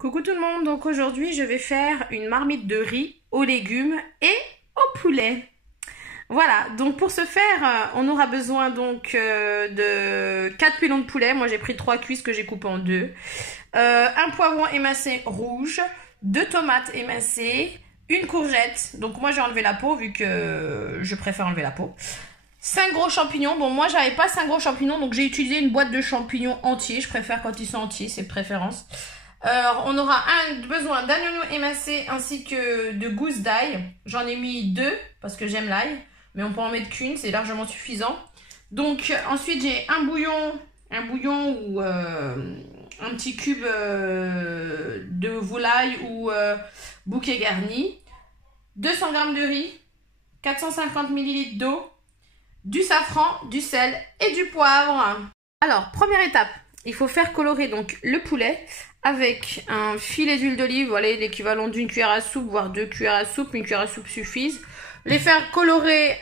Coucou tout le monde, donc aujourd'hui je vais faire une marmite de riz aux légumes et au poulet. Voilà, donc pour ce faire, on aura besoin donc de 4 pilons de poulet. Moi j'ai pris 3 cuisses que j'ai coupées en deux. Un poivron émincé rouge, 2 tomates émincées, une courgette. Donc moi j'ai enlevé la peau vu que je préfère enlever la peau. 5 gros champignons. Bon, moi j'avais pas 5 gros champignons, donc j'ai utilisé une boîte de champignons entiers. Je préfère quand ils sont entiers, c'est de préférence. On aura besoin d'un oignon émincé ainsi que de gousses d'ail. J'en ai mis 2 parce que j'aime l'ail, mais on peut en mettre qu'une, c'est largement suffisant. Donc ensuite j'ai un bouillon ou un petit cube de volaille ou bouquet garni, 200 g de riz, 450 ml d'eau, du safran, du sel et du poivre. Alors, première étape, il faut faire colorer donc le poulet avec un filet d'huile d'olive, voilà, l'équivalent d'une cuillère à soupe, voire 2 cuillères à soupe, une cuillère à soupe suffisent. Les faire colorer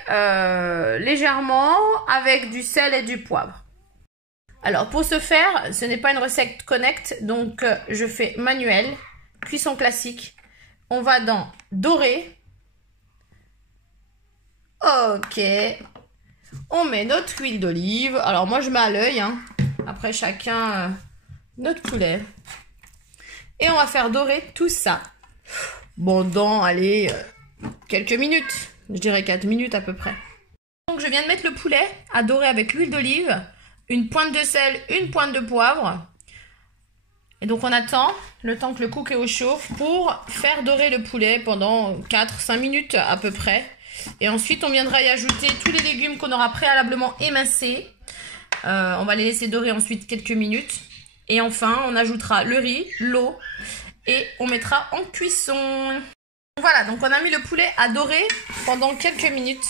légèrement avec du sel et du poivre. Alors, pour ce faire, ce n'est pas une recette connect, donc je fais manuel, cuisson classique. On va dans doré. Ok. On met notre huile d'olive. Alors moi je mets à l'œil, hein. Après chacun notre poulet. Et on va faire dorer tout ça. Bon, dans, allez, quelques minutes. Je dirais 4 minutes à peu près. Donc je viens de mettre le poulet à dorer avec l'huile d'olive, une pointe de sel, une pointe de poivre. Et donc on attend le temps que le cookéo chauffe pour faire dorer le poulet pendant 4-5 minutes à peu près. Et ensuite, on viendra y ajouter tous les légumes qu'on aura préalablement émincés. On va les laisser dorer ensuite quelques minutes. Et enfin, on ajoutera le riz, l'eau et on mettra en cuisson. Voilà, donc on a mis le poulet à dorer pendant quelques minutes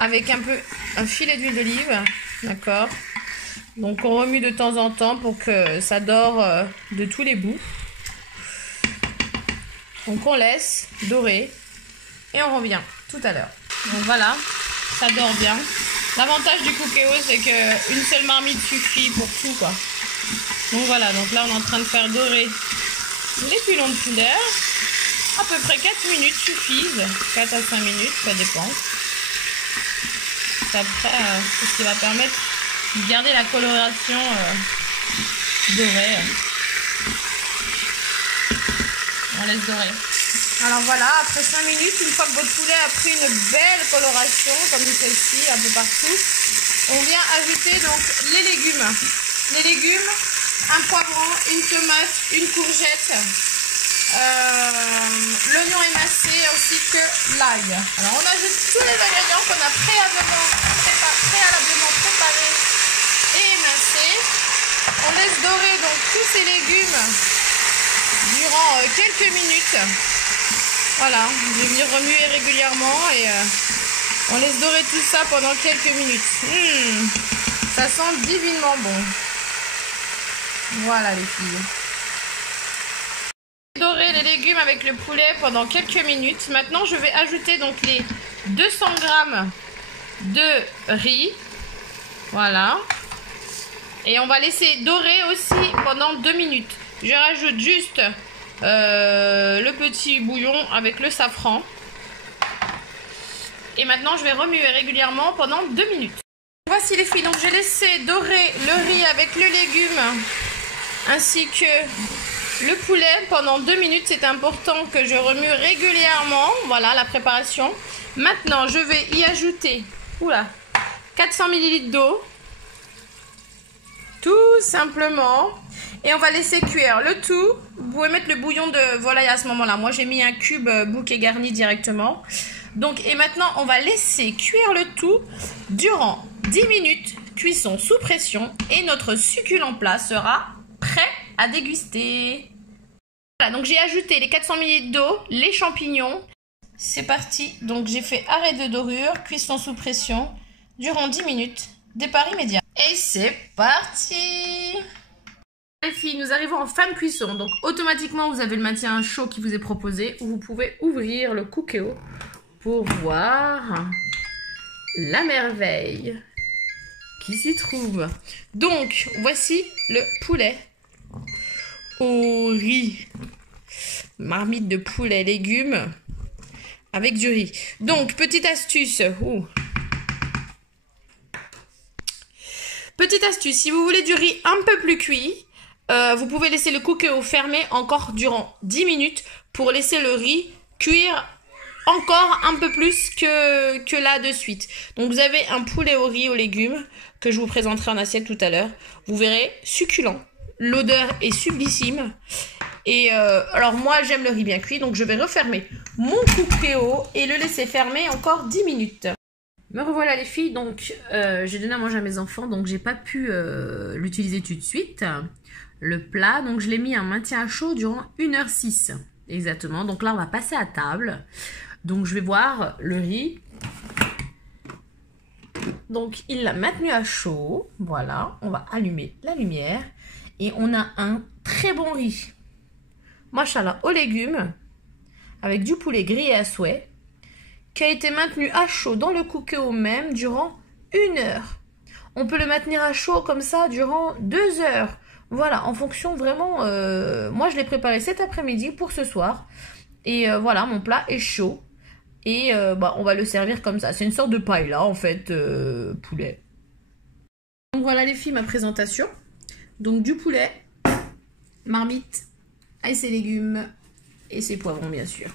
avec un filet d'huile d'olive. D'accord. Donc on remue de temps en temps pour que ça dore de tous les bouts. Donc on laisse dorer et on revient tout à l'heure. Donc voilà, ça dort bien. L'avantage du cookéo, c'est qu'une seule marmite suffit pour tout, quoi. Donc voilà, donc là on est en train de faire dorer les pilons de poulet. À peu près 4 minutes suffisent. 4 à 5 minutes, ça dépend. Après, c'est ce qui va permettre de garder la coloration dorée. On laisse dorer. Alors voilà, après 5 minutes, une fois que votre poulet a pris une belle coloration, comme celle-ci, un peu partout, on vient ajouter donc les légumes. Les légumes, un poivron, une tomate, une courgette, l'oignon émincé ainsi que l'ail. Alors on ajoute tous les ingrédients qu'on a préalablement préparés et émincés. On laisse dorer donc tous ces légumes durant quelques minutes. Voilà, je vais venir remuer régulièrement et on laisse dorer tout ça pendant quelques minutes. Ça sent divinement bon. Voilà les filles. Dorer les légumes avec le poulet pendant quelques minutes. Maintenant, je vais ajouter donc les 200 g de riz. Voilà. Et on va laisser dorer aussi pendant 2 minutes. Je rajoute juste le petit bouillon avec le safran. Et maintenant, je vais remuer régulièrement pendant 2 minutes. Voici les filles, donc j'ai laissé dorer le riz avec le légume ainsi que le poulet pendant 2 minutes. C'est important que je remue régulièrement. Voilà la préparation. Maintenant, je vais y ajouter 400 ml d'eau. Tout simplement. Et on va laisser cuire le tout. Vous pouvez mettre le bouillon de volaille à ce moment-là. Moi, j'ai mis un cube bouquet garni directement. Donc, et maintenant, on va laisser cuire le tout durant 10 minutes. Cuisson sous pression. Et notre succulent plat sera prêt à déguster. Voilà, donc j'ai ajouté les 400 ml d'eau, les champignons. C'est parti. Donc, j'ai fait arrêt de dorure, cuisson sous pression durant 10 minutes. Départ immédiat. Et c'est parti! Les filles, nous arrivons en fin de cuisson. Donc automatiquement, vous avez le maintien chaud qui vous est proposé. Vous pouvez ouvrir le cookéo pour voir la merveille qui s'y trouve. Donc, voici le poulet au riz. Marmite de poulet légumes avec du riz. Donc, petite astuce. Petite astuce, si vous voulez du riz un peu plus cuit, vous pouvez laisser le cooker fermé encore durant 10 minutes pour laisser le riz cuire encore un peu plus que là de suite. Donc vous avez un poulet au riz aux légumes que je vous présenterai en assiette tout à l'heure. Vous verrez, succulent. L'odeur est sublissime. Et alors moi j'aime le riz bien cuit, donc je vais refermer mon cookéo et le laisser fermer encore 10 minutes. Me revoilà les filles, donc j'ai donné à manger à mes enfants, donc j'ai pas pu l'utiliser tout de suite. Le plat, donc je l'ai mis en maintien à chaud durant 1h06 exactement. Donc là on va passer à table. Donc je vais voir le riz. Donc il l'a maintenu à chaud. Voilà, on va allumer la lumière. Et on a un très bon riz. Machallah, aux légumes, avec du poulet grillé à souhait, qui a été maintenu à chaud dans le cookéo même durant 1 heure. On peut le maintenir à chaud comme ça durant 2 heures. Voilà, en fonction vraiment... moi, je l'ai préparé cet après-midi pour ce soir. Et voilà, mon plat est chaud. Et on va le servir comme ça. C'est une sorte de paella, en fait, poulet. Donc voilà les filles, ma présentation. Donc du poulet, marmite, et ses légumes, et ses poivrons, bien sûr.